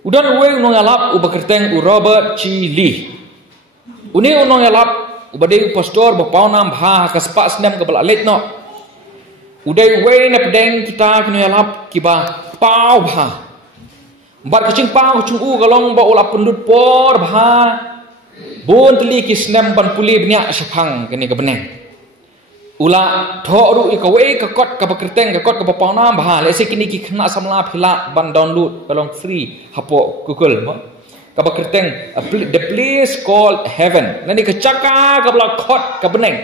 Udan uwe unong yalap ubakerteng u Robert G. Lee. Uni unong yalap ubade pastor bapaunam bha kaspa snem kabala letno. Udai uwe na pedeng kita kino yalap kiba pau bha. Bar kacing pau kacung u galong ba ula pendut por bha. Bon teli kisnem ban puli bnya syapang kini kebeneng. Ula thoru ikawe kakot kabakerteng kakot kabapaunam bha lese kini ki khna samla phila ban download kalong free hapo Google mo kabakerteng the place called heaven nani kecaka kabla khot kabeneng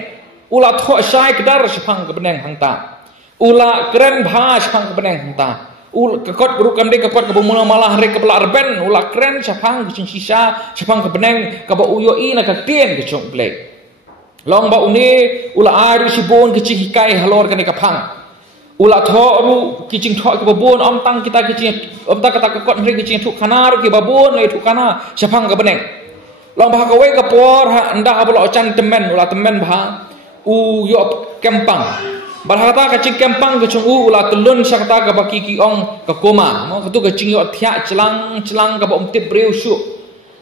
ula tho sai kedar syapang kebeneng hangta ula keren bha syapang kebeneng hangta ul kakot guru kamde kakot kabumula malah re kabla arben ula keren syapang kucing sisa syapang kebeneng kaba uyoi na katien kecong play long ba uni ula ari sibon kecing hikai halor kani kapang ula thoru kicing tho ke babon om tang kita kicing om tang kata kakot hre kicing thu khanar ke babon le thu kana syapang ka beneng long ba ka we ka por ha nda bolo chan temen ula temen ba u yo kempang bar kata kacing kempang ke chung u ula telun sakata ka baki ki ong ka koma mo katu kacing yo thia celang celang ka ba om tip breu su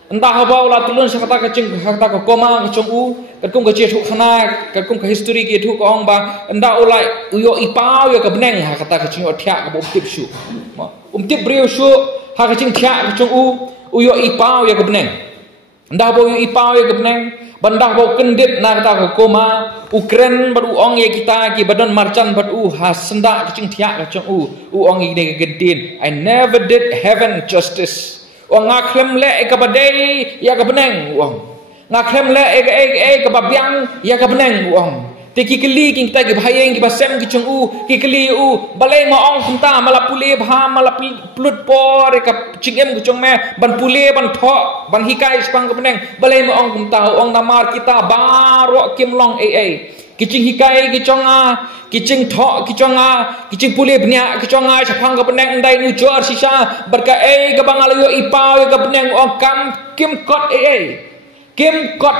entah apa ulah tulun sakata kacing kata ka koma kacung u katung kacie thu khana katung ka history ki thu ko ong ba enda ulai uyo ipau yo ka beneng ha kata kacing othia ka umtip su umtip breu su ha kacing thia kacung u uyo ipau yo ka beneng enda bo yo ipau yo ka beneng bandah bo kendit na kata ka koma ukren badu ong ye kita ki badan marchan badu ha senda kacing thia kacung u ong ide ka gedin I never did heaven justice wong ngaklem le e kabadei ya ka beneng wong ngaklem le e ka babyang ya ka beneng wong teki keli king kita ki bhayeng ki basem ki chung u ki keli u balai ma ong kunta mala pule bha mala plut por e ka chingem ki chung me ban pule ban tho ban hikai spang ka beneng balai ma ong kunta ong namar kita baro kimlong kicing hikai kiconga kicing tho kiconga kicing pule bnya kiconga syapang ka beneng ndai nu jor sisa berka ka bangalayo ipau ka beneng ong kam kim kot kim kot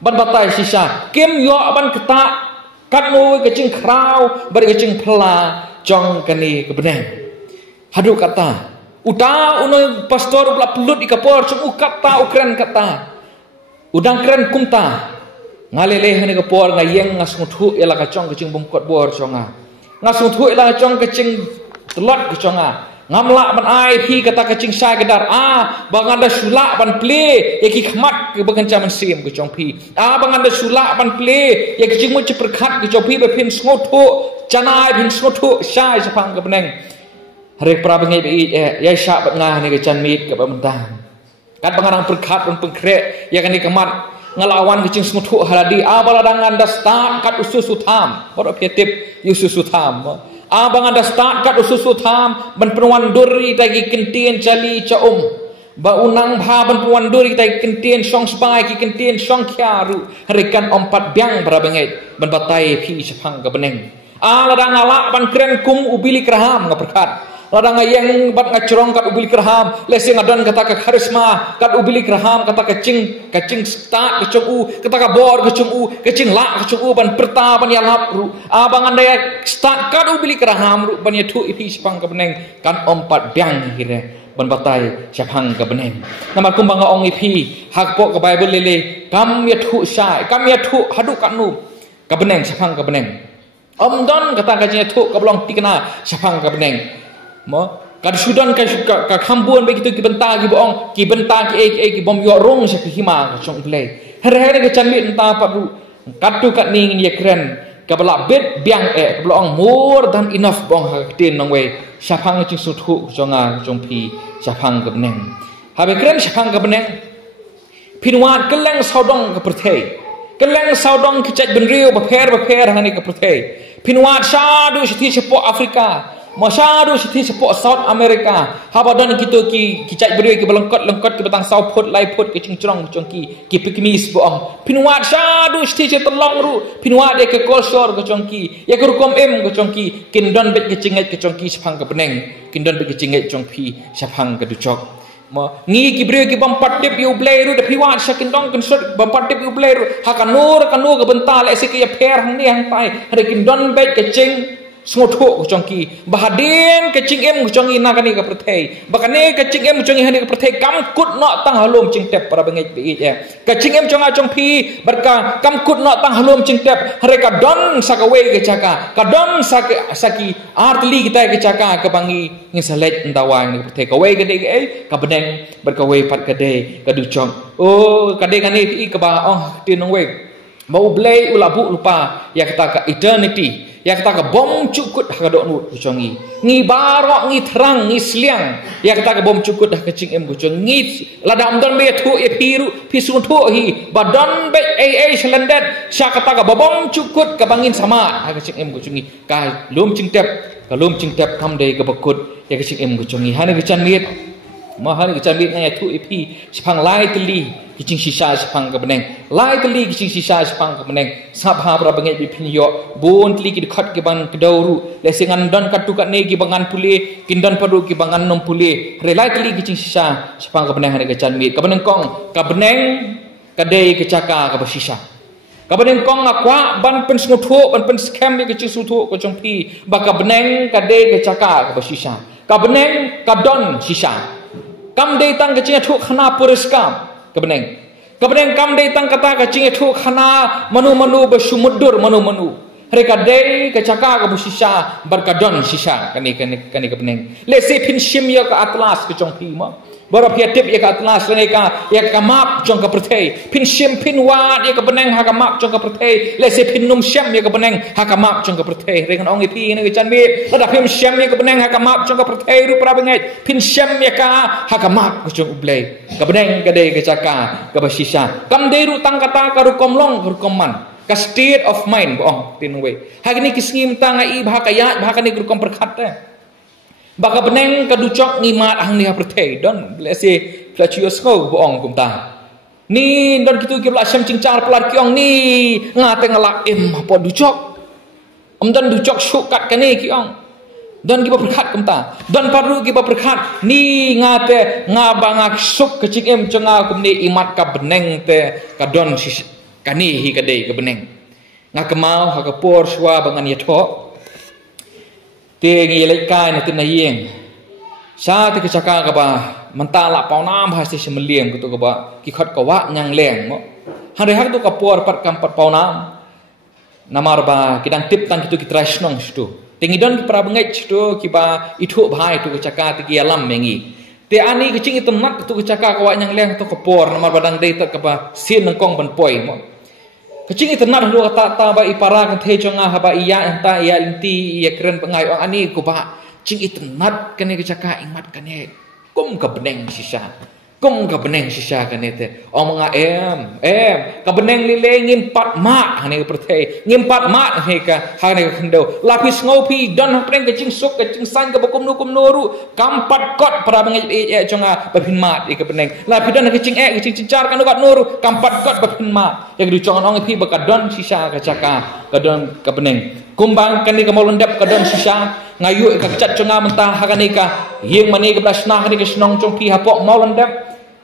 ban batai sisa kim yo ban keta kat nu kicing krau ber kicing pela jong kani ka beneng hadu kata uta uno pastor bla pelut ikapor chung kata ukren kata udang keren kumta ngalele hene ka por ngayeng ngasnguthu ela ka chong kecing bumkot bor chonga ngasnguthu ela chong kecing telot ka chonga ngamla ban ai phi kata kecing sai kedar banganda sulak ban ple eki khmat ke bangan chaman sim ke chong phi banganda sulak ban ple ye kecing mu cheperkhat ke chong phi be phin ngothu chanai phin ngothu sai sapang ke beneng rek pra bengai be ya sya bat ngah ne ke chan mit ke bamtang kat bangarang perkhat ban pengkre ya kan ni kemat ngelawan kecing semuthu haladi baladang anda start kat ususu tham bodo pietip ususu tham abang anda start kat ususu tham ban penuan duri tagi kentien cali caum ba unang bha ban penuan duri tagi kentien song spai ki kentien song kharu rekan ompat biang barabengai ban batai phi sapang ka beneng ladang ala ban kren kum ubili kraham ngaperkat ladang yang bat ngacrong kat ubili kraham lese ngadan kata ka karisma kat ubili kraham kata kacing start kacung u kata ka bor kacung u kacing la kacung u ban perta ban yalap ru abang anda ya start kat ubili kraham ru ban yathu ipi sapang ka beneng kan ompat biang hire ban batai sapang ka beneng namar kumbang ong ipi hak po ka bible lele kam yathu sai kam yathu hadu kanu ka beneng sapang ka beneng omdon kata kacing yathu ka blong tikna sapang ka beneng mo kad sudan ka khambun begitu ki benta ki boong ki benta ki bom yo rong sa ki hima chong play her ke chanmi enta pa ru katu kat ning ye kren ka bala bet biang ka blong more than enough bong ha tin nong we sapang chi su thu chonga chong phi sapang ka beneng ha be kren sapang ka beneng pinwat keleng saudong ka perthei keleng saudong ki chat ben riu ba pher hani ka perthei pinwat sadu sithi sepo Afrika Masyadu sithi sepok South America habadan kita ki cai beri ki lengkot ki batang sauput laiput ki cingcrong congki ki pikmis boong pinwat syadu sithi telong ru pinwat dia ke kolsor ke congki ya ke rukom ke congki kindon bet ke cinget ke congki sapang ke beneng kindon bet ke cinget congpi sapang ke ducok ngi ki beri ki bampat dip yu blairu de piwat sakindong kensot bampat dip yu blairu hakanur ke bental esik ya per hang ni hang pai hari kindon bet ke cing sngothok chongki bahadin kecing em chongi na kani ka prathei bakane kecing em chongi hani ka prathei kam kut no tang halom chingtep para bengej bi kecing em chonga chongpi berka kam kut no tang halom chingtep hare ka don sakawe ke chaka ka don saki artli kita ke chaka ka bangi ngi salet ndawang ni prathei ka we ke de ka beneng berka we pat ka de ka du chong oh ka de kani ti ka ba oh tin nong we mau blay ulabu lupa ya kata ka eternity ya kata ka bom cukut ha dok nut kucongi ngi barok ngi terang ngi sliang ya kata ka bom cukut ha kecing em kucong ngi ladam don be thu e piru pisun thu hi badon be ai selendet sya kata ka bom cukut ka bangin sama ha kecing em kucongi ka lum cingtep kam dei ka bakut ya kecing em kucongi ha ne kecang mit mahal kecang mit ngai thu e pi sepang lai teli kicing sisa sepang ke beneng lai teli kicing sisa sepang ke beneng sabha pra bengai bi pinyo bon teli ki khat ke bang kedauru lesingan don katu kat ne ki bangan puli kindan padu ki bangan nom puli re lai teli kicing sisa sepang ke beneng hari ke canmit ke beneng kong ke beneng kadai ke caka ke sisa ke beneng kong akwa ban pen snuthu ban pen scam ke kicing suthu ko chongpi ba ke beneng kadai ke caka ke sisa ke beneng kadon sisa kam dei tang kecing thu khana puriskam kebeneng kam dei tang kata kecing thu khana manu bersumudur manu mereka dei kecaka ke busisa berkadon sisa kani kebeneng lese pin sim ya ke atlas ke jong pi ma bara piatip ya ke atlas mereka ya ke map jong ke pertei pin sim pin wat ya ke beneng ha ke map jong ke pertei lese pin num sim ya ke beneng ha ke map jong ke pertei dengan ong pi ni ke janbi ada pin sim ya ke beneng ha ke map jong ke pertei ru pra bengai pin sim ya ke ha ke map jong ublei ke beneng ke dei kecaka ke busisa kam dei ru tang kata ka ru komlong ru koman ka state of mind boong tinwe hagni kisngim tanga i bahakaya bahakani grukom perkhat baka beneng kaducok ngimat ang niha pertei don blese placios ko boong kumta ni don kitu ki blasam cingcar pelar kiong ni ngate ngalak po ducok don ducok sukat kani kiong don ki perkhat kumta don paru ki perkhat ni ngate ngabangak suk kecing em cenga kumni imat ka beneng te kadon kani hi kadai ke beneng ngakemau ha ke por swa bangan yathok te ngi lekai na tin yeng sa te kecaka ka ba mentala paunam ha se semeliam kutu ka ba ki khat ka wa nyang leng mo hare hak tu ka por pat kam pat paunam namar ba kidang tip tang kitu ki trasnong stu tingidon ki prabangai stu ki ba ithu bhai tu kecaka te ki alam mengi te ani kecing itu mat tu kecaka ka wa nyang leng tu ka por namar badang dei tak ka ba sin nang kong ban poi mo kecing itu nak lu kata ba ipara kan the chonga haba iya enta iya inti iya keren pengai ani ku ba cing itu nak kene kecaka imat kene kum ka beneng sisa kene te omanga ka beneng lile ngimpat mat hane pertei ngimpat mat he ka hane kendo lapis ngopi don preng kecing suk kecing san ka bakum nukum noru kampat kot para bengai chonga bapin mat ka beneng lapi don kecing kecing cincar kan kat noru kampat kot bapin mat yang du chongan ong pi bakadon sisa ka caka kadon ka beneng kumbang kani ka molondap kadon sisa ngayu ka cat chonga mentah hakani ka yeng mani ka blasna kani ka snong chong pi hapok molondap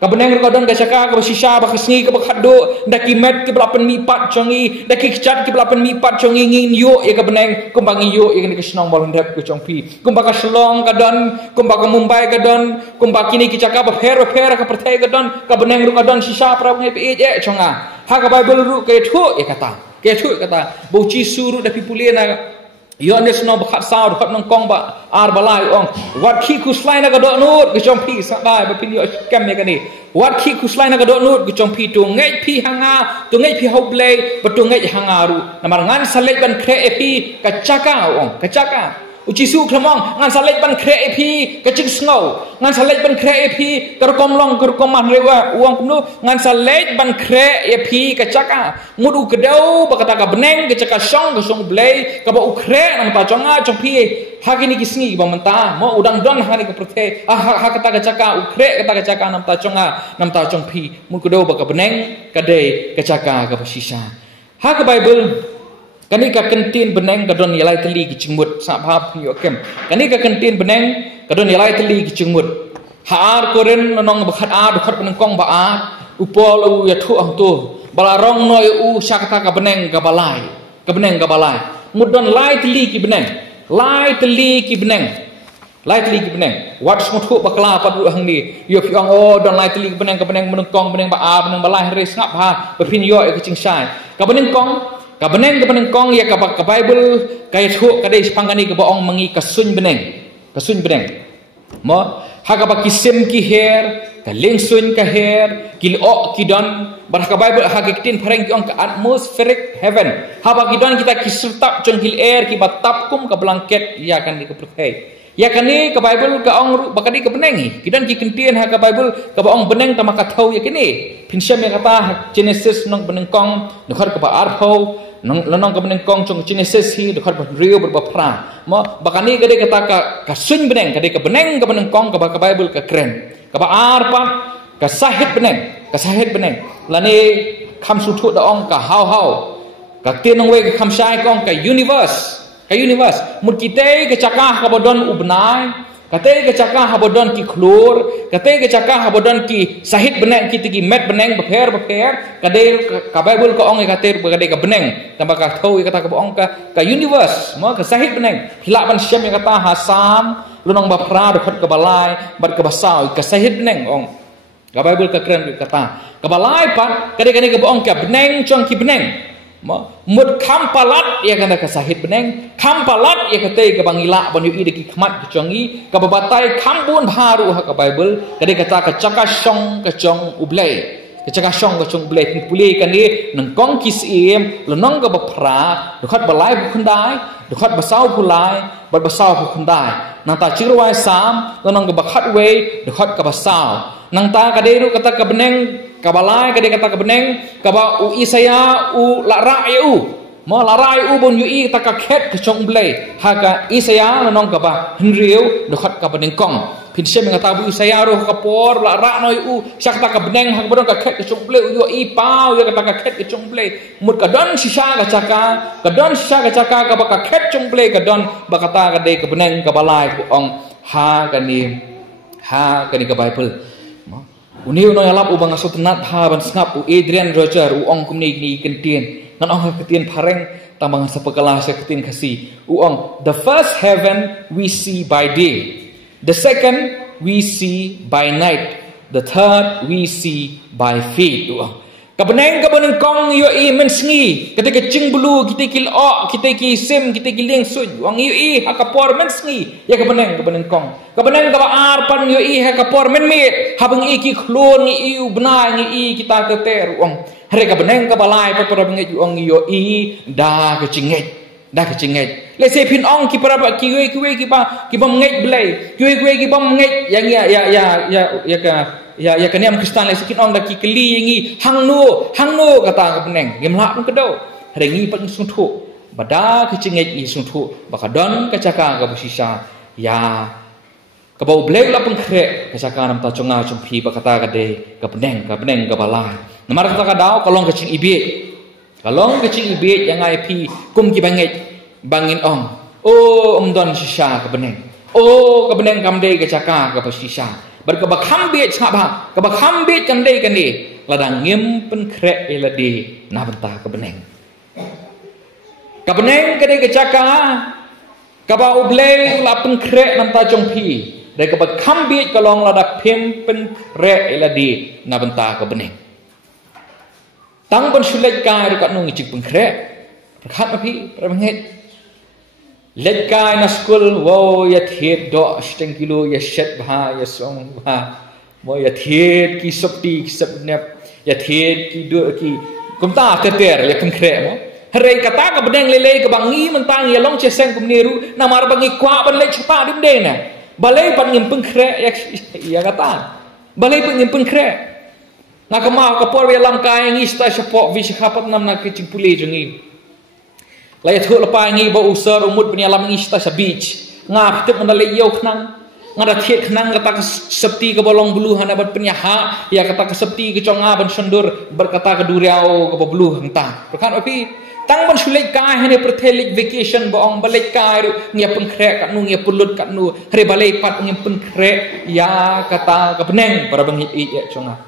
ka beneng kadon ka caka ka sisa ba kesni ka bakhado daki met ki belapan mipat chongi daki cat ki belapan mipat chongi ngin yo ya ka beneng kumbang yo ya kani ka snong molondap ka chong pi kumbang ka slong kadon kumbang ka mumbai kadon kumbang kini ki caka ba pher ka pertai kadon ka beneng kadon sisa pra ngai pi chonga ha ka bible ru ka thu ya kata bauci suru dapi pulena yo nes no bakhat saud khat nong kong ba ar balai ong wat khi kuslai na ga do nut ke chompi sa bai ba pin yo kam me kani wat khi kuslai na ga do nut ke chompi tu ngai pi hanga tu ngai pi hoblei ba tu ngai hanga ru namar ngan salek ban kre epi ka caka uci su khamong ngan salek ban kre epi ka ching snow ngan salek ban kre epi ka kom long ka kom man rewa uang kumnu ngan salek ban kre epi ka caka mudu kedau ba kata ka beneng ka caka song blei ka ba ukre nang pa chonga chompi hagini kisngi ba menta mo udang don hani ka prothe ha kata ka caka ukre kata ka caka nam ta chompi mudu kedau ba ka beneng ka dei ka caka ka sisa ha ka bible kani ka kentin beneng kadon yalai teli ki cingmut sa bhap yo kem kani ka kentin beneng kadon yalai teli ki cingmut haar koren nong bakhat beneng kong ba upol u ya thu ang tu balarong noi u sakta ka beneng ka balai mudon lai teli ki beneng lai teli ki beneng lai teli ki beneng wat smutu bakla padu hang ni yo piang don lai teli ki beneng ka beneng menengkong beneng ba a beneng balai re ngap ha bepin yo e kicing sai ka beneng kong ya ka Bible ka thu ka dei pangani ka baong mangi ka sun beneng mo ha ka ba kisim ki her ka lengsun ka her kil o kidon bar ka Bible ha ka tin phareng ki ong ka atmospheric heaven ha ba kidon kita kisurtap chong kil air ki batap kum ka blanket ya kan di ka plei ya kan ni ka Bible ka ong ba ka di ka benengi kidon ki kentien ha ka Bible ka ba ong beneng ta maka thau ya kini pinsyam ya kata Genesis nong beneng kong nukhar ka ba arpho nong ka beneng kong chong Genesis hi nukhar ba rio ber ba pra mo ba ka ni ka de kata ka sun beneng ka de ka beneng kong ka ba ka Bible ka kren ka ba arpa ka sahit beneng lani kham sutu da ong ka hau ka tin nong we ka kham sai kong ka universe mut kite ka cakah ka bodon ubnai kate ka cakah ha bodon ki klur kate ka cakah ha bodon ki sahit beneng ki tigi met beneng beper kade ka Bible ka ong kate kade ka beneng tambah ka thau kata ka ong ka universe mo ka sahit beneng hilak ban syam yang kata hasam lunong ba pra dokhat ka balai bat ka basau ka sahit beneng ong ka Bible ka kren kata ka balai pat kade ka ong ka beneng chong ki beneng mut kampalat ya kata ka sahit beneng kampalat ya kata ka bangila ban yu ide ki khmat ka chongi ka babatai kambun baru ha ka Bible kade kata ka chakashong ka chong ublai ka chakashong ka chong ublai pulih kan ni nang kong kis em lonong ka bapra dokhat balai bukhundai dokhat basau pulai bat basau bukhundai nang ta chirwai sam lonong ka bakhat we dokhat ka basau nang ta kaderu kata ka beneng kabalai kade kata ka beneng kaba u isaya u lara eu mo lara eu bon yu ta ka khet ka chong blai ha ka isaya nong ka ba henriu dokhat ka beneng kong pin sem ngata bu isaya ro ka por lara noi u sak ta ka beneng ha ka ka khet ka chong blai yu i pau ya kata ka khet ka chong blai mut ka don sisa ka chaka ka ba ka khet chong blai ka don ba kata ka de ka beneng ka balai ku ong ha ka ni ka Bible uni uno yalap ubang asot nat ha ban ngap u Adrian Roger u ong kumni ni kentien nan ong ketien pareng tambang sa pagkala sa ketien kasi u ong the first heaven we see by day, the second we see by night, the third we see by faith. Kabeneng kong yo i mensngi ketika cing bulu kita kil o kita ki sim kita ki leng sun wang yo i hakapor mensngi ya kabeneng kong kabeneng ka arpan yo i hakapor men mit habang i ki klon ngi i bna ngi i kita keter wang hari kabeneng ka balai pa para bengi wang yo i da ka cinget le se pin ong ki para ba ki we ki ba menget blai ki ki ba menget yang ya ka ya kaniam Kristen le sikin ong da ki keli ngi hang no kata ka beneng gemla pun kedo rengi pa sung thu bada ki cinget i sung thu bakadon ka caka ka busisa ya ka bau blek la pun kre ka caka nam ta chonga chompi bakata ka de ka beneng ka balai namar kata ka dau kalong ka cing ibet yang ai pi kum ki bangin ong don sisa ka beneng ka beneng kam de ka caka ka busisa berkebakambit sahaba kebakambit kan dei ladang ngim pen krek eladi na benta kebeneng kade kecaka kaba ubleng la pen krek nam ta jongpi de kebakambit kalong ladak pim pen krek eladi na benta kebeneng tang pen sulet kai kat nung cik pen krek khat api remenget let kai na school wo ya thiet do 10 kilo ya shet bha ya song bha mo ya thiet ki sopti sep nep ya thiet ki do ki kumta teter ya konkret mo hare kata ka bedeng lele ka bangi mentang ya long cheseng kumniru na mar bangi kwa ban le chapa dim de na balai pan ngim konkret ya kata balai pan ngim konkret na ka ma ka por ya lam kai ngi sta support vi sikhapat nam na ki pule jongi lai thu lapa ngi ba usar umut penyalam ngi sta sa beach ngap tip mandale yo khnang ngada thiet khnang kata septi ke bolong bulu hana bat penyaha ya kata ke septi ke conga ban sendur berkata ke duriau ke bulu hangta perkan api tang ban sulit ka hene perthelik vacation boong balik ka ngia pengkrek kat nu ngia pulut kat nu hari balai pat ngia pengkrek ya kata ke beneng para bengi ya conga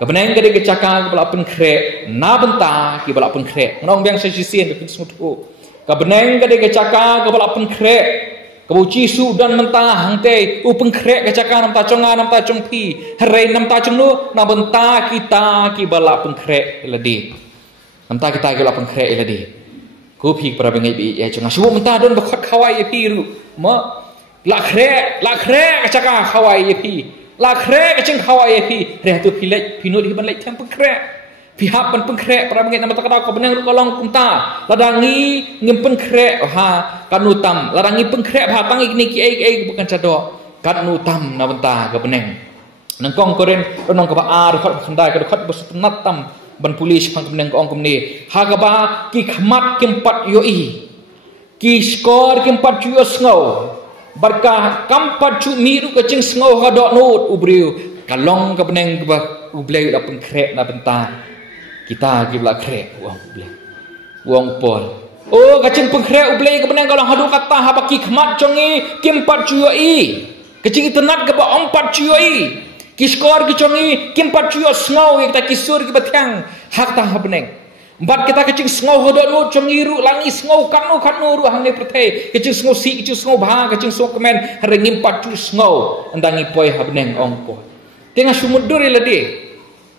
ke beneng ke de caka ke bala pengkrek na benta ki bala pengkrek nong biang sesien ke smutu Kabeneng kadai kecaka kepala pengkrek. Kabuci su dan mentah hangte pengkrek kecaka nam ta chonga nam ta chong pi. Hare nam ta chong nu nam benta kita ki bala pengkrek ladi. Nam ta kita ki bala pengkrek ladi. Ku pi para bengai bi ya chonga su mentah don bakhot khawai pi ru. Ma la krek kecaka khawai pi. La krek kecing khawai pi. Re tu pilek pinut hi ban lek tem pengkrek. Pihak pen pengkrek para mengenai nama takada kau benang kolong kumta ladangi ngim pengkrek ha kanutam ladangi pengkrek ha tangi ni ki bukan cado kanutam na benta kau benang nangkong koren nong kau ar khot khandai kau khot bersenat tam ban polis pang benang kau ongkom ni ha kaba ki khmat kimpat yoi ki skor kimpat juo sngo barka kampat cu miru kecing sngo ha dok nut ubriu kalong kau benang kau ublei la pengkrek na benta kita gibla krek uang pol oh kacing pengkrek ublei kebenang kalau hadu kata habaki khmat chongi kimpat cuoi kacing tenat ke ba ompat cuoi kiskor ki chongi kimpat cuo snau kita kisur ki batyang hak ta habneng bat kita kacing snau hodot nu chongi ru langi snau kanu ru hangne prthei kacing snau si kacing snau bha kacing snau kemen rengim pat cu snau andangi poi habneng ongpo tengah sumudur ladi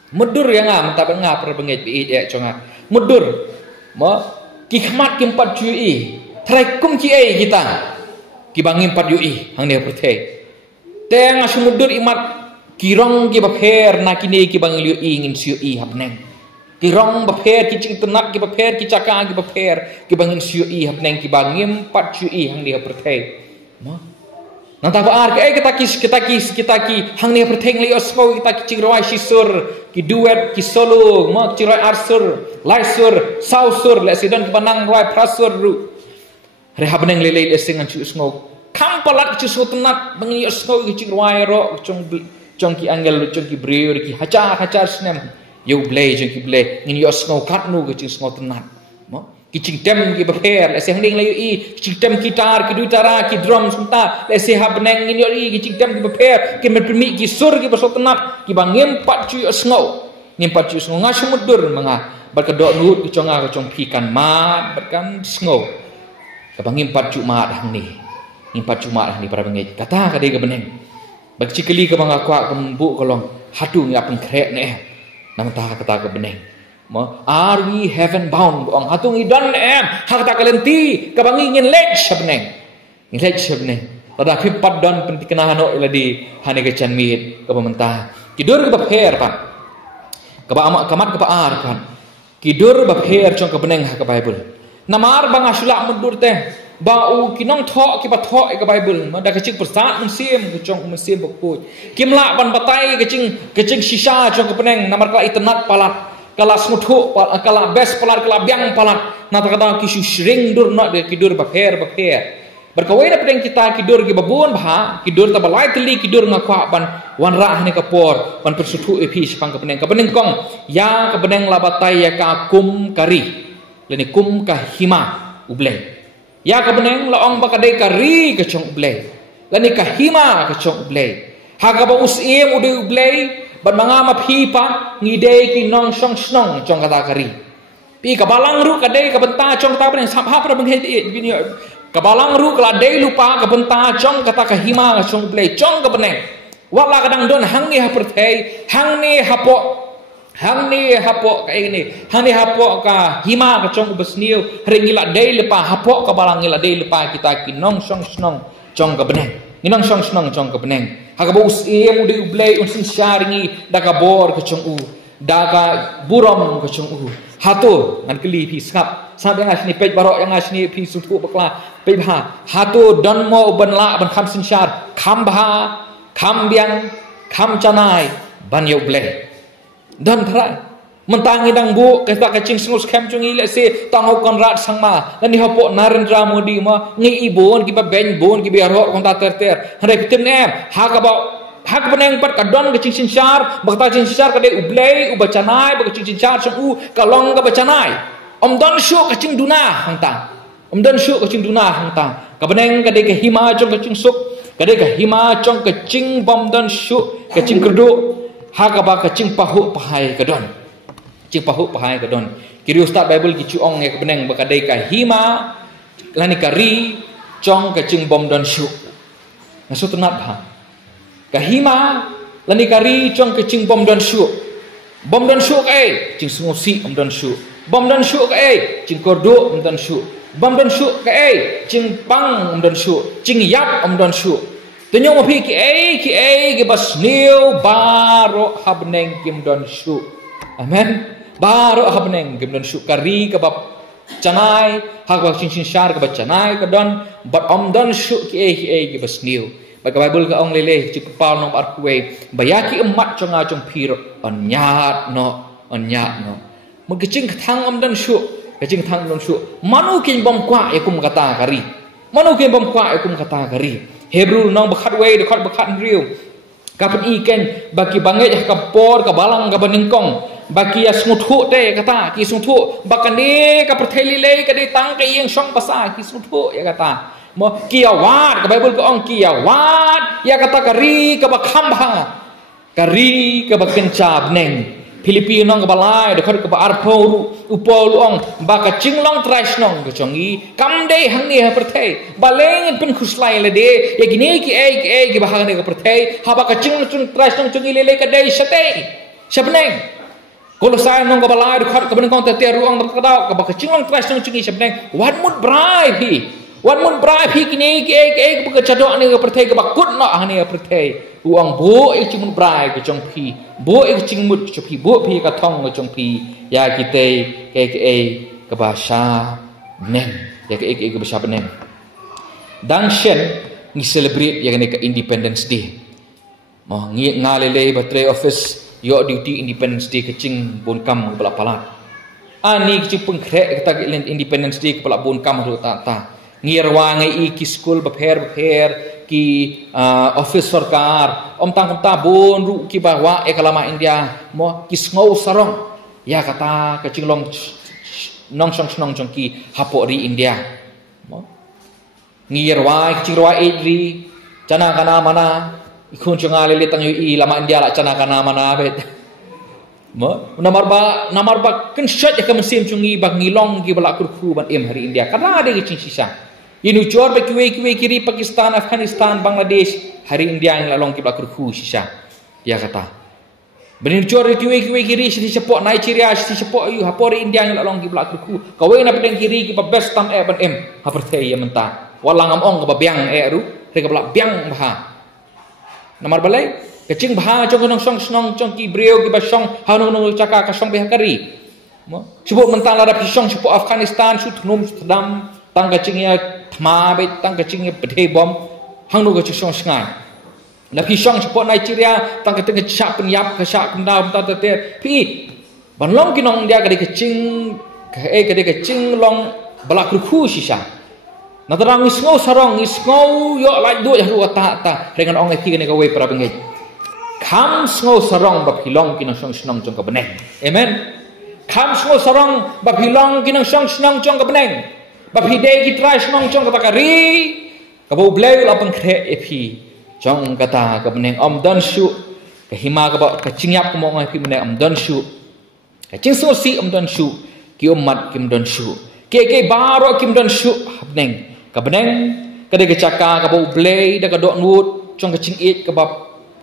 mudur yang ngam tak bengah per bengit bi ya chonga mudur mo ki khmat kim pat chui trai kum ki ai kita ki bangim pat yui hang ne prthei teng asu mudur imat kirong ki bapher na kini ki bang liu ingin siu i habneng kirong bapher ki cing tenak ki bapher ki caka ki bapher ki bangin siu i habneng ki bangim pat chui hang ne prthei mo nanta baar ke kita ki hang ne prtheng li osmo kita ki cingrawai sisur ki duet ki solo mo cirai arsur laisur sausur le sidon ki banang roi prasur ru reha beneng lele lesing an chu sngo kampalat chu so tenat bengi sngo ki cingrawai ro chong ki angel chong ki breur ki hacha snem yo blay chong ki blay ngin yo sngo kat nu ki ching sngo tenat mo ki ching tem ki bapher le se hang le i ching tem gitar ki dutara ki drum sunta le se ha beneng ngin yo i ki ching tem ki bapher ki mermi ki sur ki basot tenat ki bangem pat chu sngo ngim pat chu sngo nga sumudur manga berkedok nut ki chonga ko chong pi kan mat berkan sngo ka bangem pat chu mat hang ni ngim pat chu mat hang ni para bengai kata ka de ka beneng bak cikeli ka banga kwa kembu kolong hatu ngap pengkrek ne nang ta kata ka beneng are we heaven bound ong hatung idan em hak ta kalenti kabangi ngin lech sabneng tada khipat don pentikna hano iladi hane ke chanmit ka pamenta kidur ka bapher pa ka ba amak kamat ka ar kan kidur bapher chong ka beneng ha ka bible namar bang asula mudur teh bau kinong tho ki ba tho ka bible ma da kecing persat musim ku chong musim bokut kimla ban batai kecing sisa chong ka beneng namar ka itnat palat kala smutu kala best palat kala biang palat na takada kisu sering dur not de kidur bapher berkawai na pedeng kita kidur ki babun bha kidur ta balai teli kidur ngakwa ban wan ra hne kapor ban persutu epi sepang ka beneng kong ya ka beneng labatai ya ka kum kari leni kum ka hima ublei ya ka beneng laong bakadai kari ka chong ublei leni ka hima ka chong ublei ha ka ba usim ude ublei ban manga ma phi pa ngide ki nong song snong chong kata kari pi ka balang ru ka dei ka benta chong ta ben sam ha pra benghe bini ka balang ru kala dei lupa ka benta chong kata ka hima ka chong play chong ka beneng wala kadang don hang ni ha perthei hang ni hapo ka ini hang ni hapo ka hima ka chong besniu ringila dei lupa hapo ka balang ngila dei lupa kita ki nong song snong chong ka beneng nginang song snong chong ka beneng haka bos ude ublei unsin sharingi daka bor ka chong u daka burom ka chong u hatu ngan keli pi skap sampai ngasni pej barok yang ngasni pi sutu bakla pej ha hatu don mo ban la ban kham sin shar kham bha kham biang kham chanai ban yo blei don thra mentangi dang bu kata kacing sengus kem chungi le se tango konrad sangma dan ni hapo Narendra Modi ma ngi ibon ki ba ben bon ki biar hok konta ter hare pitem nem hak beneng pat kadon kacing sinsar bakta kacing sinsar kade ublei ubachanai ba kacing sinsar chung kalong ka bachanai om don shu kacing duna hangta ka beneng kade ke hima chong kacing suk kade ke hima chong kacing bom don shu kacing kerdu hak ba kacing pahu pahai kadon cing pahu pahai kadon kiri ustaz bible ki chuong ya beneng bakadai ka hima lani kari chong ka ching bom don shu ngaso tunat bha kahima lani kari chong ka ching bom don shu ka ching sungosi om don shu bom don shu ka ching kordo om don shu bom don shu ka ching pang om don shu ching yap om don shu tunyong mapi ki bas niu baro habneng kim don shu amen baro habneng kim don shu kari ka bab canai hak bak chin shar ka canai ka don but om don shu ki bas niu ba ka bible ka ong lele chi pal nom ar kuwe bayaki emat chonga chong phir on nyat no mun kicing thang om don shu kicing thang don shu manu kin bom kwa yakum kata kari manu kin bom kwa yakum kata kari Hebrew nong bakhat we dekat bakhat riu kapan iken baki bangai ka por ka balang ka baningkong baki ya smuthu te kata ki smuthu bakane ka pertheli le ka de tang ka yeng song pasa ki smuthu ya kata mo ki awat ka bible ko ong ki awat ya kata kari ka bakham bha kari ka bakenca neng Filipino nong ka balai dekat ka arpo upol ong baka cinglong trash nong ka chongi kamde hangni ha perthei baleng pen khuslai le de ya gine ki bahang ne ka perthei ha baka cinglong trash nong chongi le ka dei shabneng kolosai nong ka balai dekat ka ben kong te ruang ka dau ka baka cinglong trash nong chongi shabneng what mood bribe hi kini ki baka chadok ne ka perthei ka bakut no hangni ka perthei uang bo ik cing brai ke chong phi bo ik cing mut cho phi bo phi ka thong ke chong phi ya kite ke bahasa neng ya ke bahasa neng dan shen ni celebrate ya ke Independence Day mo ngi ngalele batre office yo duty Independence Day ke cing bon kam bala palat ani ke cing pengkrek kita Independence Day ke bala bon kam ru ta ngirwa ngai ki school bapher ki office sarkar om tang ta bon ru ki bahwa ekalama India mo ki ngau sarong ya kata kecing long nong song chong ki hapori India mo ngirwa kecing rwa ri cana kana mana ikun chunga le tang yu lama India la cana kana mana bet mo namar ba kan shot ya kamusim chungi bag ngilong ki bala kurku ban em hari India kana ada kecing sisa Ini jor be kiwe kiri Pakistan, Afghanistan, Bangladesh, hari India yang lalong kibla kurku sisa. Dia kata. Benin jor kiwe kiri si sepok Nigeria, si sepok yu hapori India yang lalong kibla kurku. Kawe na pedeng kiri kiba best tam ban hapertei ya menta. Walang among kiba biang ru, reka bla biang baha. Namar balai kecing baha jong nong song snong jong ki brio kiba song hanong nong caka ka song behakari. Mo sebut mentang lara pisong sepok Afghanistan, Sudanum, Sudan, tang kecingnya ma bet tang kecing pedhe bom hang no ke chong sngai la pi shong chpo Nigeria tang ke teng chak pen yap ke chak pen dam ta te pi ban long ki nong dia ke kecing ke kecing long bala kru sisa na terang isngau sarong isngau yo lai do ya ru ta dengan ong ki ne ka we pra bengai kham sngo sarong ba philong ki nong song snong chong ka beneng amen kham sngo sarong ba philong ki nong song snong chong ka beneng Bapi day ki try snong chong kata kari kabo bleu la pengkre epi chong kata ka beneng om don shu ka hima ka ba ka chingyap ko mo ngai pi beneng om don shu ka ching so si om don shu ki umat kim don shu ke baro kim don shu beneng ka beneng ka de ka chaka ka bo blei da ka dok nut chong ka ching it ka ba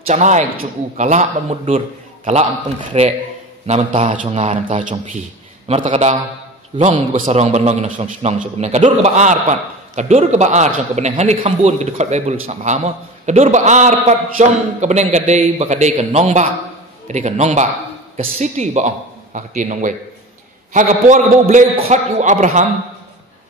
chanai chong u kala man mudur kala om pengkre namta chonga namta chong pi namta ka da long besarong ban long nong snong so beneng kadur ke baar pat kadur ke baar chong ke beneng hani khambun ke dekat bible sam hamo kadur baar pat chong ke beneng kadai ba kadai ke nong ba ke city ba ong hakati nong we ha ka por ke bo blei khat yu Abraham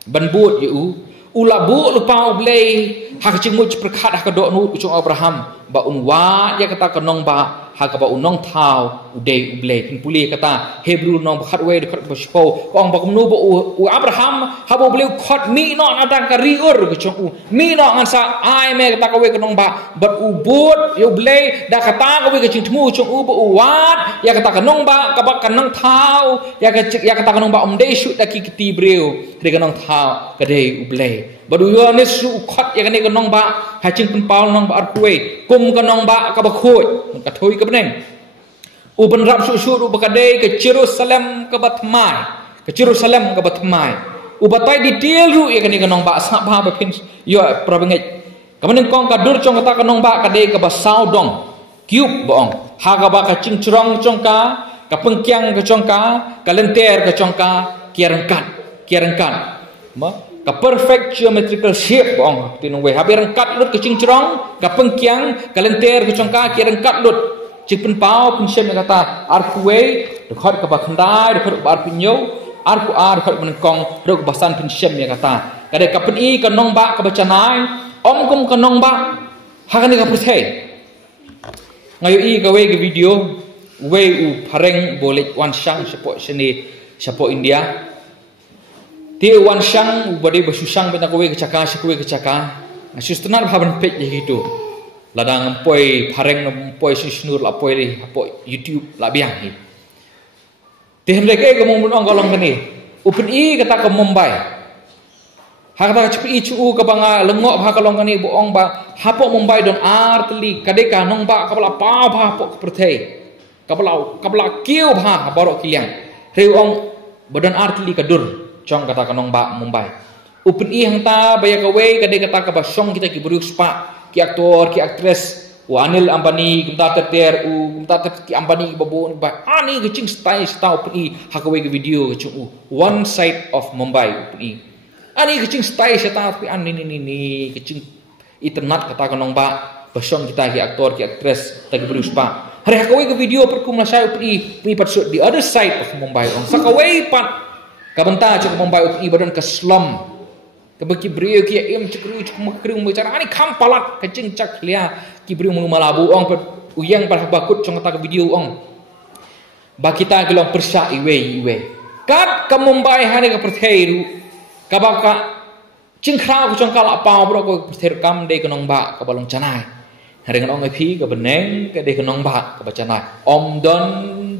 ban buat yu ula bu lupa blei ha ka chingmu perkhat ha ka dok nu chong Abraham ba unwa ya kata ke nong ba ha ka ba unong thau udei ublei pin puli kata Hebrew nong khat we dekat bospo ong ba kumnu ba u Abraham ha bo bleu khat mi no na dang ka riur ke chong u mi no ngan sa ai me kata ka we ke nong ba but u bot yo blei da kata ka we ke ching thmu chong u ba u wat ya kata ka nong ba ka ba ka nong thau ya kata ka nong ba dei shu da ki ti breu de ka nong thau ka dei ublei ba du yo ne su khat ya ka ne ka nong ba ha ching pin paul nong ba ar kuwe kum ka nong ba ka ba khoi ka thoi ka beneng u ban rap su u ba ka dei ke Jerusalem ka ba thmai ubatai detail ru ya kani kanong ba sa ba pin yo prabenget kamen kong kadur chong kata kanong ba kadai ka ba saudong cube bong ha ka ba ka cingcrong chong ka pengkiang ka chong ka lenter ka chong ka kierangkat ma ka perfect geometrical shape bong tinong we habi rangkat lut ka cingcrong ka pengkiang ka lenter ka chong ka kierangkat lut cik pen pau pen shem kata arkuwe dekhot ka ba khandai dekhot ba pinyo arku dekhot menengkong ruk basan pen shem kata kadai ka pen I ka nong ba ka bacanai om kum ka nong ba hakani ka perthai ngayo I ka we ke video we u pareng boleh wan sang sepo seni sepo India ti wan sang bade basusang bena ko we ke caka sustenar bhaban pej gitu ladang poi pareng poi sisnur la poi YouTube la biang hi teh mereka ke mun onggolong kani upen I kata ke Mumbai ha kata cepi cu ke banga lengok bha kalong kani boong ba hapo Mumbai don artli kadeka nong ba kapala pa bha po perthai kapala kiu bha borok kiliang reuong badan artli kadur chong kata kanong ba Mumbai upen I hangta baya ka we kadeka kata ka basong kita ki buru spa ki aktor ki aktris Anil Ambani kumta terter kumta ki Ambani babon ba ani gicing style pi hakawe ke video gicing one side of Mumbai pi ani gicing style pi ani ni gicing internet kata kanong ba basong kita ki aktor ki aktris tagi beruspa hari hakawe ke video perkumla saya pi patsut the other side of Mumbai on sakawe pat kabanta cak Mumbai pi badan ke slum kabaki brio ki em cekru cek makru bicara ani kampalat kecing cak lia ki brio mulu malabu ong uyang par bakut cong ta video ong ba kita gelong persa iwe kat ka Mumbai hani ka pertheiru kabaka cingkra ku cong kala pa bro ko perther kam de kanong ba ka balong canai hari ngan ong pi ka beneng ka de kanong ba ka bacanai om don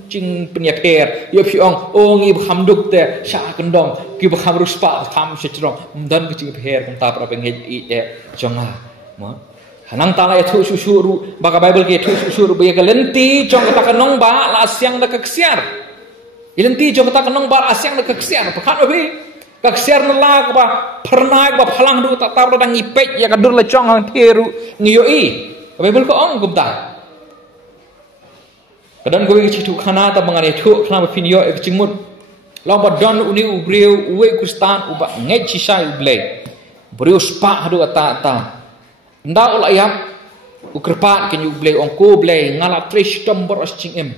cing penyaper yo pi ong ngi bhamduk te sha kendong ki bkham ruspa tham sechrong dan ki cing per kum ta pra pengej I de jonga mo hanang ta la thu susuru baka bible ke thu susuru be ka lenti chong ta kanong ba la siang da kaksiar ilenti chong ta kanong ba asyang da kaksiar pakhan obi kaksiar na la ka ba pernai ba phalang du ta tar da ngipej ya ka dur la chong hang theru ngiyo I bible ko ong kum ta kadang kowe ke citu khana ta mangane thu khana pinyo ek cingmut long ba don uni ubreu uwe kustan uba ngai chisai uble breu spa hadu ata nda ul ayam ukrpa ken uble ongko ble ngala trish tombor as cingem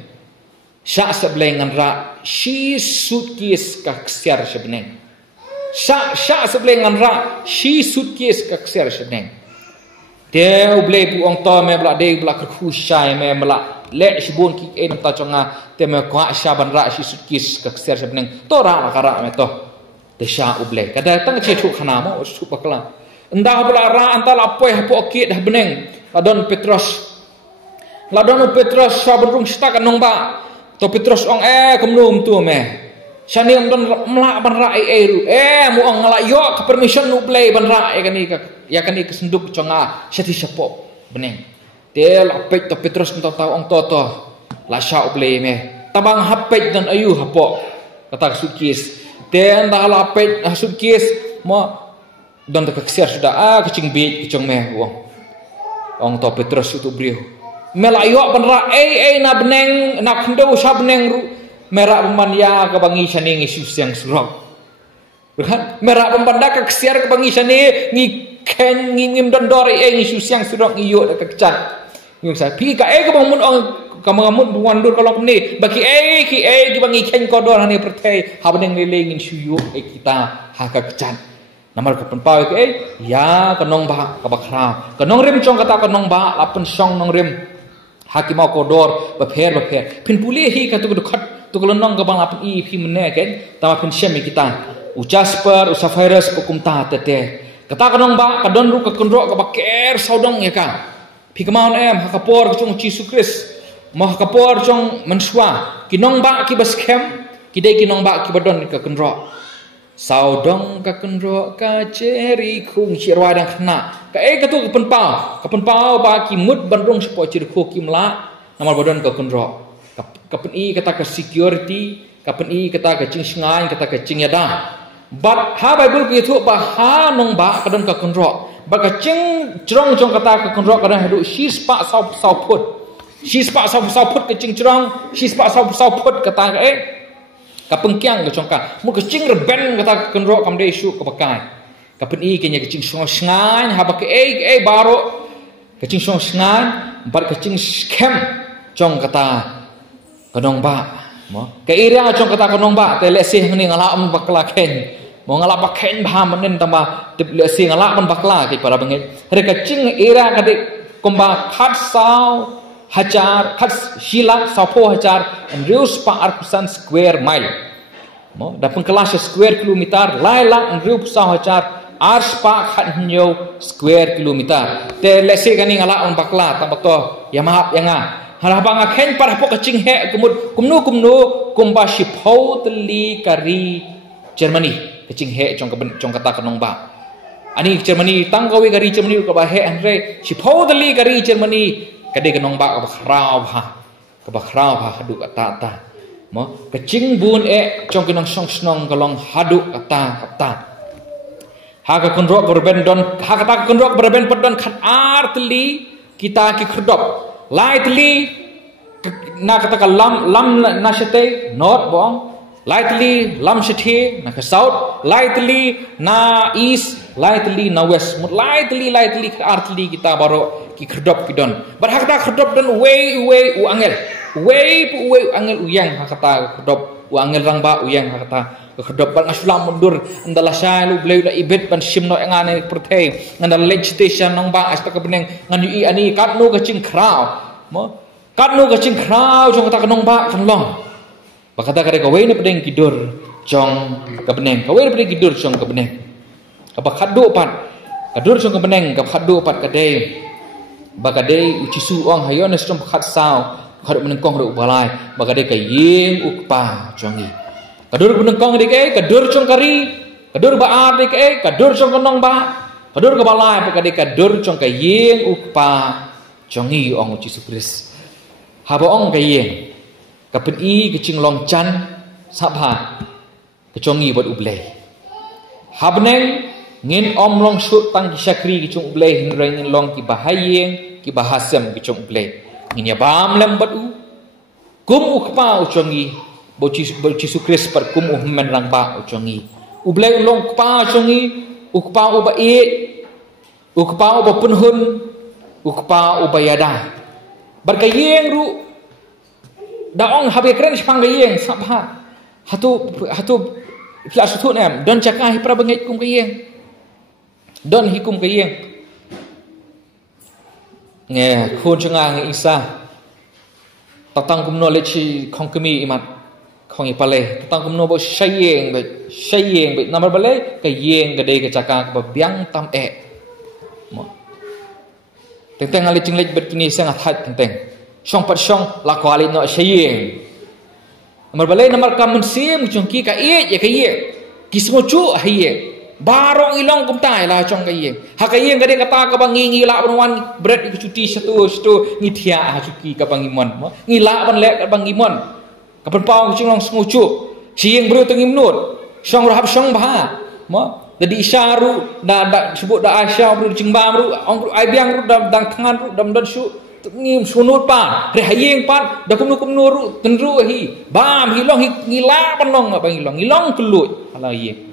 sha seble nganra shi sutkis ka ksiar sebneng sha seble nganra shi sutkis ka ksiar sebneng de uble pu ong to me bla de bla khu shai me bla le sibun ki en ta chonga te me kwa sha ban ra shi sutkis ka ksiar sebneng to ra makara me to de sha uble kada tang che thu khana mo su pakla nda bla ra antala poi hapo ki dah beneng ladon Petros sha benrung sta kanong ba to Petros ong kumnum tu me shani don mla ban ra ru mu ong ngala yo ka permission uble ban ra ya kani kesenduk chonga seti sapo beneng tel apek to Petrus entah tahu ong toto la sha uble me tabang hapek dan ayu hapo kata sutkis ten dah la apek sutkis mo don ta kaksiar sudah kecing bit kecong me ong to Petrus itu brio melayo benra na beneng na khndo sha beneng ru merah pemania ka bangi shani Yesus yang surok kan merah pembanda kaksiar ka bangi shani ngi ken ngim don dore Yesus yang surok iyo da kecak yung sa pi ka ka bangun ong ka mangamut wandur kalong ni baki ki bangi ken kodor hani pertai habneng lelengin suyo kita haka kecan namar ka penpau ya kanong ba ka bakra kanong rim chong kata kanong ba lapen song nong rim hakimau kodor bapher pin pulih hi ka tu khat tu kalonong ka bang lapen I pi mene ken tama pin syem kita Jasper Sapphirus pukumta tete kata kanong ba kadon ru ka kunro ka baker saudong ya ka Pigamaon hakapor chong Jesus Christ mah kapor chong menswa kinong ba ki baskem kidai kinong ba ki badon ka kenro saudong ka kenro ka ceri khung chirwa dang khna ka katu ka penpau ba ki mut bandrong sepo ciri khu ki mla namar badon ka kenro ka pen I kata ka security ka pen I kata ka cing sngai kata ka cing yada but ha Bible gitu bah ha nong ba kadon ka kunro ba ka ching jrong jong kata ka kunro kadon hadu shi spa sau put shi spa sau put ka ching jrong shi spa sau put kata ka ka pengkyang ka chong ka mu ka ching reben kata ka kunro kam de shu ka pakai ka pen I kenya ka ching song sngan ha ba ka baro ka ching song sngan ba ka ching scam chong kata kadong ba mo ka ira chong kata kadong ba te le se ni ngala am bakla ken mo ngala baken ba manen tamba de le se ngala man bakla ke para banget re ka ching ira ka de komba khat sao hajar khat shilak sapo hajar and reus pa arkusan square mile mo da pun kelas square kilometer laila and reus sa hajar ars pa khat nyo square kilometer te le se kani ngala on bakla tamba to yamahap yanga harapang aken para po kaching he kumnu kumba shipau teli kari Germany kaching he chong kata kanong ba ani Germany tanggawi kari Germany ka ba he andre shipau teli kari Germany kade kanong ba ka bakhrau ha hadu kata mo kaching bun chong kinong song kalong hadu kata ha ka konro berben don ha kata konro berben pedon khat artli kita ki khrdop lightly na kata lam na shete not bong lightly lam shete na ka south lightly na east lightly na west mut lightly artli kita baro ki khrdop kidon bar hakata khrdop don way u angel uyang hakata khrdop u angel rang ba uyang hakata khrdop bang aslam mundur andala syalu bleu la ibet ban simno ngane pertei ngandal legislation nong ba asta ka beneng ngan ui ani katno ka ching kraw mo katno ka ching kraw jong kata kanong ba kanlong bakata kare ka wein pedeng kidur jong ka beneng ka wein pedeng kidur jong ka beneng ka bakhadu pat kadur jong ka beneng ka bakhadu pat kadei bakadei ucisu ong hayon strom khat sao khadu meneng kong ru balai bakadei ka yeng ukpa jongi kadur benengkong dik kadur chong kari kadur ba dik kadur chong kanong ba kadur ka balai pa kadi kadur chong ka yeng ukpa chongi ong Yesus Kristus haba ong ka yeng kapen I kaching long chan sabha kachongi bot ublei habneng ngin om long shut tang kisakri kichong ublei hinreng long ki bahayeng ki bahasem kichong ublei ngin ya bam lem bot u kum ukpa chongi Yesus Kristus par kum men rang ba chongi ublei long pa chongi ukpa uba ukpa uba punhun ukpa uba yada berkayeng ru daong habe kren spang gayeng sabha hatu filas tu nem don cakah pra bangit kum gayeng don hikum gayeng nge khun changa nge isa tatang kum knowledge khong kemi imat khong ipale tang kumno bo shayeng be namar bale ka yeng gade ka caka ba biang tam mo teng ali chinglej betni sang athat teng shong pat shong la kwali no shayeng namar bale namar ka munsim chungki ka ya ka kismo chu haye barong ilong kumtai la chong ka ha ka gade kata ka bangi la banwan bread cuti satu ngithia ha cuki ka bangimon mo ngila ban le ka bangimon kapan pau kucing long sengucu siang bro tengim nur syong rahab syong bah mo jadi isyaru da sebut da asya bro cingba bro ong ai biang bro dang tangan bro dam dan su ngim sunut pa re hayeng pat da kum nur tenru hi bam hilong ngila panong apa ngilong kelut ala ye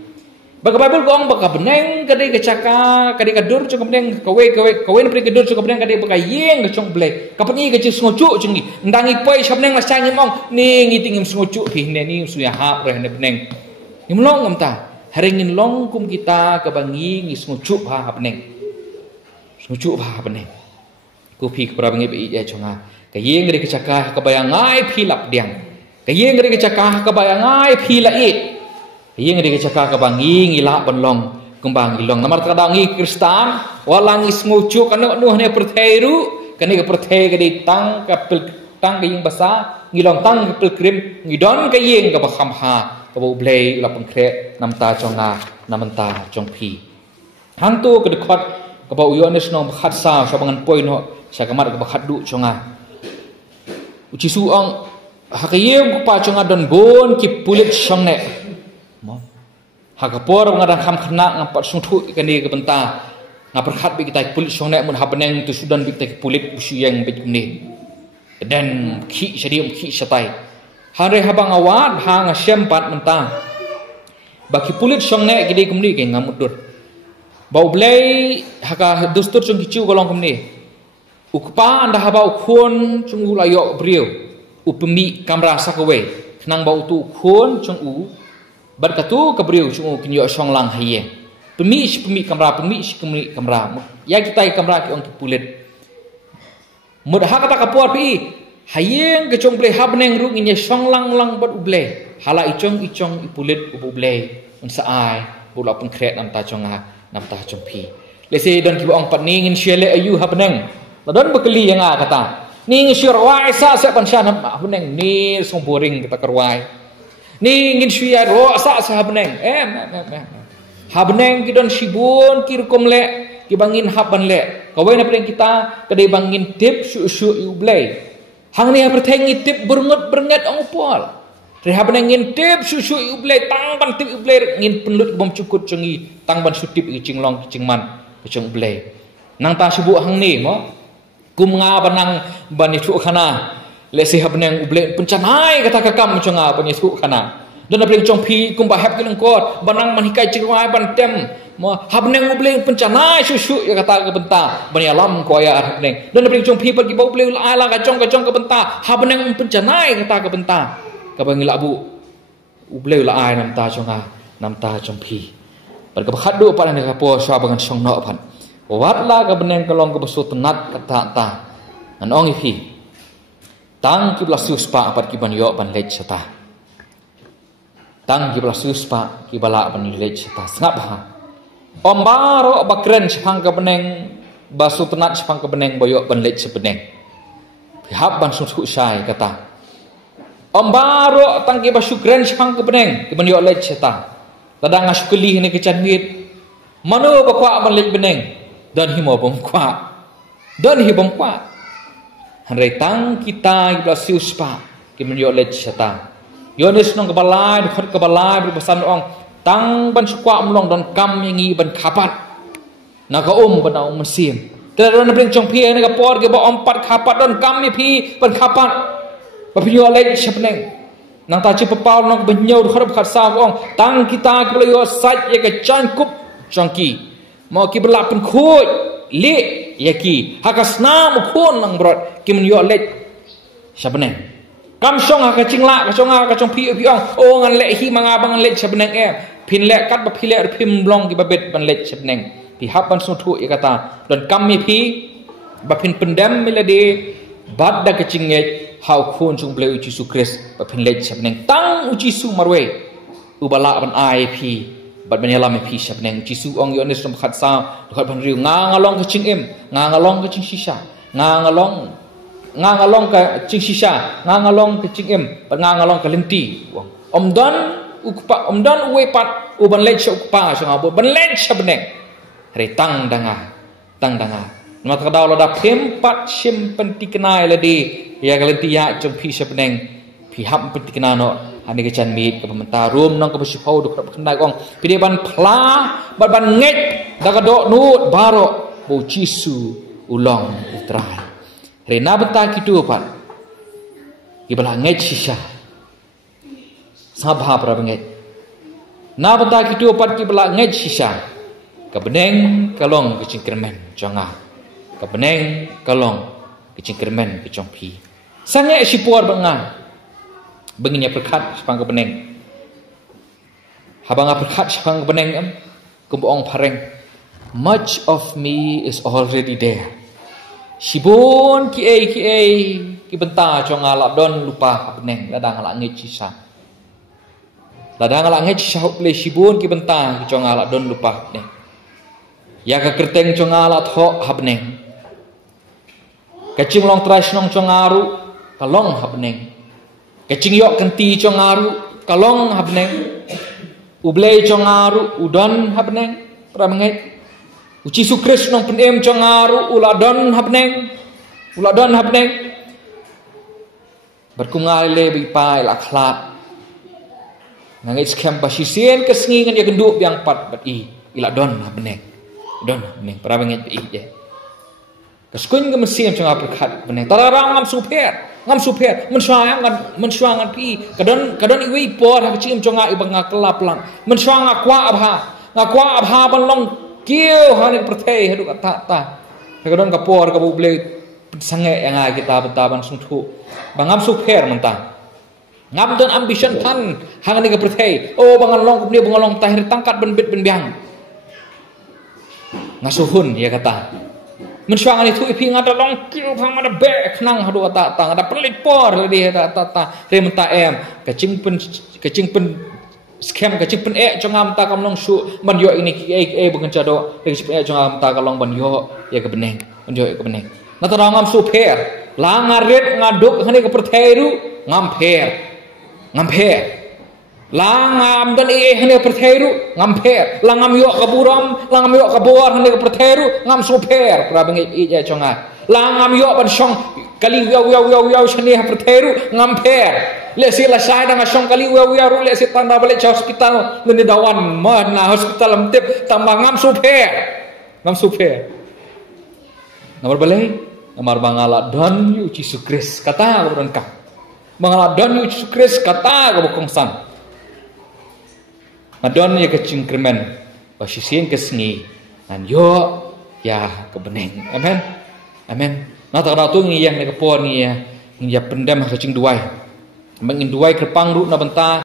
baga Bible gong baga beneng kade kecaka kade kadur cong beneng kawe pre kadur cong beneng kade baga yeng cong blek kapani ke sengucu cengi ndangi poi sabneng la sangi mong ni ngitingim sengucu hi ne ni suya ha re ne beneng nimlong ngamta haringin long kum kita ka bangi ngi sengucu ha beneng sengucu ha beneng ku phi pra bangi be ya chonga ka yeng kade kecaka ka bayangai phi lap diang ka yeng kade kecaka ka bayangai phi la Yang dia cakap ke bangi ngilak benlong kembang ngilong namar kadangi Kristan walangi smucu kana nuh ne perthairu kani ke perthai ke ditang kapil tang ke yang basa ngilong tang kapil krim ngidon ke yeng ke bakhamha ke blei la pengkre namta chonga namanta chongpi hantu ke dekat ke ba uyones no khat sa sabangan poi no sakamat ke bakhat du chonga uci suang hakayem pa chonga don bon ki pulit shongne Hakapor ngadang kham khana ngapat sungthu kani ke benta ngaperkhat bi kita pulit songnek mun habeneng tu sudan bi kita pulit usuyang bi ni dan khi jadi khi satai hare habang awat hang sempat mentang baki pulit songnek gede kumni ke ngamudur bau blai haka dustur chung kicu golong kumni ukpa anda haba ukhon chung ulayo briu upemi kamera sakawe nang bau tu ukhon chung u berkatu kebriu chung kinyo song lang haye pemi kamera ya kita kamera ki ong pulit mudah kata kapuar pi hayeng ke chong ble habneng ru nginya song lang bat uble hala icong ipulit uble unsa ai bula pun kret nam ta chonga nam ta chong pi lese don ki ong pat ni ngin shele ayu habneng don bekeli yang kata ni ngin syur wa isa sa pansha nam habneng ni song boring kita kerwai ni ngin syia ro sa habneng habneng kidon sibun kirkom le kibangin haban le kawai na pren kita kadai bangin tip syu ublei hang ni pertengi tip bernget ong pol re habneng ngin tip syu ublei tang ban tip ublei ngin penlut bom cukut cengi tang ban sutip cinglong cingman ceng ublei nang ta sibu hang ni mo kum nga banang bani thu khana le si habneng ublei pencanai kata kakam cenga bani thu khana dan apeng chong pi kumba hap kileng kot banang manikai cingwai ban tem mo habneng ubleng pencana susu ya kata ke benta bani alam ko ya habneng dan apeng chong pi pergi bau ubleng ala kacong ke benta habneng pencana kata ke benta ka bangi labu ubleng la ai nam ta chong pi bar ka khadu pa ne ka po swa bangan song no pan wat la ka beneng kalong ka besu tenat kata ta an ong pi tang ki blasus pa pat ki ban yo ban lech sata tang ki blasus pa ki bala ban lech sata sngap ha ombaro bakren sepang ka beneng basu tenat sepang ka beneng boyo ban lech sebeneng pihak ban susu sai kata ombaro tang ki basu kren sepang ka beneng ki ban yo lech sata tadang asukeli ni kecan mit mano bakwa ban lech beneng dan himo bom kwa hanrei tang kita ki blasus pa ki ban yo lech sata Yonis nong kebalai, khot kebalai berpesan ong tang ban sukwa mlong don kam yangi ban kapat. Naga ban ong mesim. Tera don bring chong pi naga por ke ba ompat kapat don kam mi pi ban kapat. Ba pi yo lek sepneng. Nang ta chi papal nong ban nyau khot khat sa ong tang kita ke yo sat ye ke chan kup chongki. Mo ki belak pen khoj le ye ki hakasna mu khon nang brot ki men yo lek sepneng. Kam song ha kacing kacong pi ong oh ngan lek hi manga bang lek sebeneng pin lek kat ba pilek pim blong ki babet ban lek sebeneng pi hapan sutu i kata don kam mi pi ba pin pendam milade bad da kacing hau khon chung ble uci sukres ba pin lek sebeneng tang uci su marwe ubala ban ai pi bad ban yalam pi sebeneng uci su ong yonis rom khat sa khat ban riu ngalong kacing ngalong kacing sisa ngalong ka cing sisa ngalong ka cing ngalong ka lenti omdan uwe pat uban lech ukpa sanga bo ban lech sabneng re tang danga mat ka daw da phem pat sim penti kenai ladi ya ka lenti ya jong pi sabneng pi hap penti kenano ani ka chan mit ka pementa rum nang ka besipau dok khnai ong pide ban phla ban nget da ka do nut baro bo jisu ulong utrai Rena bentang kitu pan. Ibala nget sisa. Sabha pra nget. Na bentang kitu pan ibala nget sisa. Kebeneng kalong kecingkermen jonga. Kebeneng kalong kecingkermen kecongpi. Sange sipuar benga. Benginya perkat sepang kebeneng. Habang perkat sepang kebeneng kumpuong pareng. Much of me is already there. Sibun ki benta chong alap don lupa beneng ladang ala nge cisa ladang ala nge cisa ple sibun ki benta chong alap don lupa beneng ya ka kerteng chong ala tho habneng kacing long trash nong chong aru kalong habneng kacing yok kenti chong aru kalong habneng ublei chong aru udon habneng pramengai uci sukres nong penem congaru uladon habneng berkungai le bipai laklat Nangit scam basisien kesengi ngan dia genduk yang pat bat ila don beneng. Don beneng para bengit je. Keskun ke mesin macam apa kat beneng. Tararang ngam super. Mensuang pi. Kadon iwi por ha kecim conga ibang kelap lang. Mensuang ngakwa abha ban long kieu hanik pertei hadu ta. Kadon kapor ka buble sange yang kita bentaban sungtu. Bangam super mentang. Ngam don ambition tan hang ni ka pertei. Oh bangalong dia bangalong tahir tangkat benbit benbiang. Ngasuhun ya kata. Mensuangan itu ipi ngada long kiu phang ada bek nang hadu ta ada pelit por di ta remta em kecing pen scam kecing pen congam ta kam long su man yo ini bungan cado kecing congam ta kalong ban yo ya ke beneng yo ke beneng na ta ngam su pher langar ret ngaduk hani ke pertheru ngam pher langam dan hani pertheru ngam pher langam yo kaburam langam yo kabor hani ke pertheru ngam super pra bengi ja chonga langam yo ban song kali wiau shani pertheru ngam pher le si la sai dang song kali wiau ru le si tanda balik hospital ngene dawan mana hospital amtip tambah ngam super nomor balai nomor bangala don yu Yesus Kristus kata ko ka bangala don yu Yesus Kristus kata ko bokongsan Madon ya kecing kremen basisien kesengi dan yo ya kebeneng amen nah tak ratu ngi yang ne kepon ngi ya pendam kecing duai mengin duai kerpang ru na benta